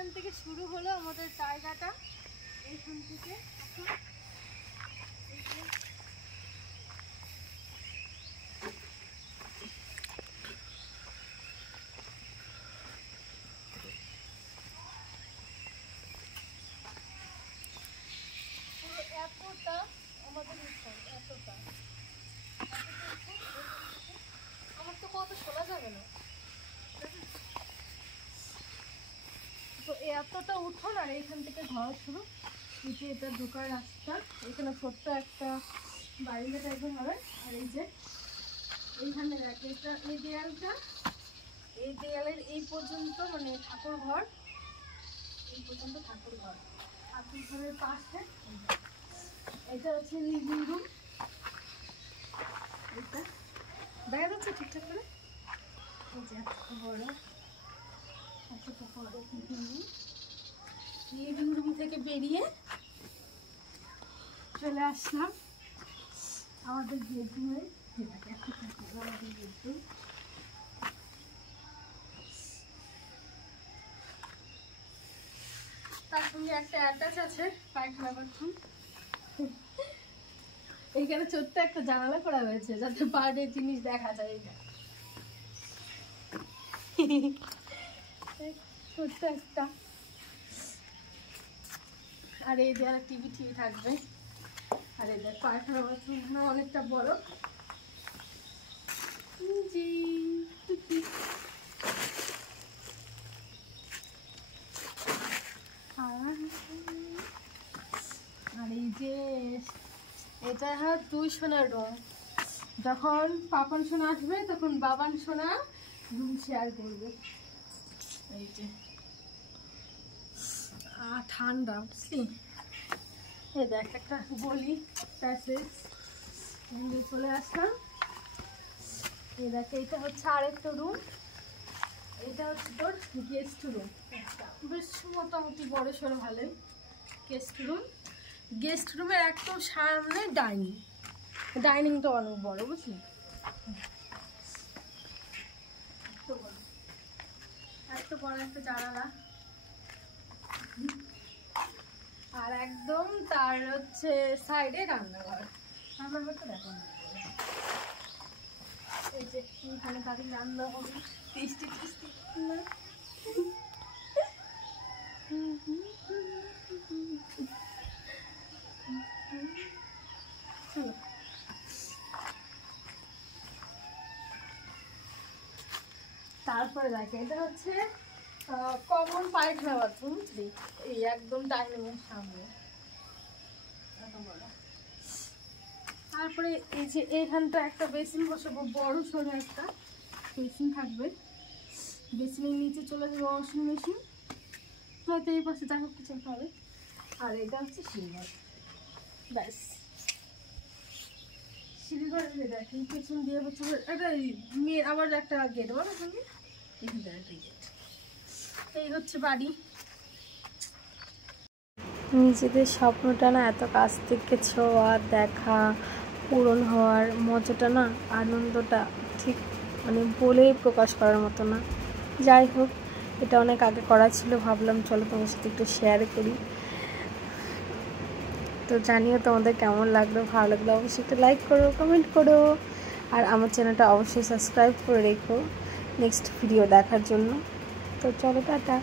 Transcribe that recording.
এইখান থেকে শুরু হলো আমাদের জায়গাটা। এইখান থেকে এতটা আমাদের এতটা আমার তো কত শোনা যাবে না। তো এতটা উঠোন আর এইখান থেকে ঘর শুরু। নিচে এটা ঢোকার রাস্তা, এখানে ছোট্ট একটা বাড়িটা টাইপের হবে। আর এই যে এইখানে দেখে এটা এই দেয়ালটা, এই দেয়ালের এই পর্যন্ত মানে ঠাকুর ঘর, এই পর্যন্ত ঠাকুর ঘর। ঠাকুর ঘরের পাশে এটা হচ্ছে লিভিং রুম। এটা দেখা যাচ্ছে ঠিকঠাক করে? এই যে বড় এতটা বড় লিভিং রুম থেকে বেরিয়ে চলে আসলাম আমাদের বেডরুমে। আমাদের বেডরুম তার সঙ্গে একটা অ্যাটাচ আছে পায়খানা বাথরুম। এইখানে ছোট্ট একটা জানালা করা হয়েছে যাতে বাইরের জিনিস দেখা যায়। ছোট্ট একটা, আর এই যে টিভি থাকবে। আর এই যে পায়খানা বাথরুম অনেকটা বড়। আর এই যে এটা দুই সোনার রুম। যখন পাপন সোনা আসবে তখন বাবান সোনা রুম শেয়ার করবে। এই যে ঠান্ডা বুঝলি। এই দেখ একটা গলি প্যাসেজ চলে আসলাম। এই দেখ এটা হচ্ছে আরেকটা রুম, এটা হচ্ছে তোর গেস্ট রুম। বেশ মোটামুটি বড় সড়ো ভালোই গেস্ট রুম। গেস্ট রুমের একদম সামনে ডাইনিং, ডাইনিংটা অনেক বড় বুঝলি। এত বড় একটা জানালা। আর একদম তার হচ্ছে সাইডে রান্নাঘর। রান্নাঘরটা দেখো এই যে এখানে তাদের রান্না হবে টেস্টি টেস্টি। তারপরে দেখে এটা হচ্ছে কমন পায়খানা বাথরুম, এই একদম ডাইনিং এর সামনে। তারপরে এই যে এইখানটা একটা বেসিন বসাবো, বড় সড়ো একটা বেসিন থাকবে। বেসিনের নিচে চলে যাবে ওয়াশিং মেশিন, হয়তো এই পাশে যা হোক কিছু হবে। আর এটা হচ্ছে সিঁড়িঘর, ব্যাস। সিঁড়িঘরের দেখি পেছন দিয়ে হচ্ছে একটা মেয়ে আবার একটা গেট বলো সঙ্গে, এখানটা একটা গেট। এই হচ্ছে বাড়ি। নিজেদের স্বপ্নটা না এত কাছ থেকে ছোঁয়া দেখা, পূরণ হওয়ার মজাটা না, আনন্দটা ঠিক মানে বলেই প্রকাশ করার মতো না। যাই হোক, এটা অনেক আগে করা ছিল, ভাবলাম চলো তোমার সাথে একটু শেয়ার করি। তো জানিও তোমাদের কেমন লাগলো, ভালো লাগলো অবশ্যই একটু লাইক করো, কমেন্ট করো, আর আমার চ্যানেলটা অবশ্যই সাবস্ক্রাইব করে রেখো নেক্সট ভিডিও দেখার জন্য। তো চলো টাটা।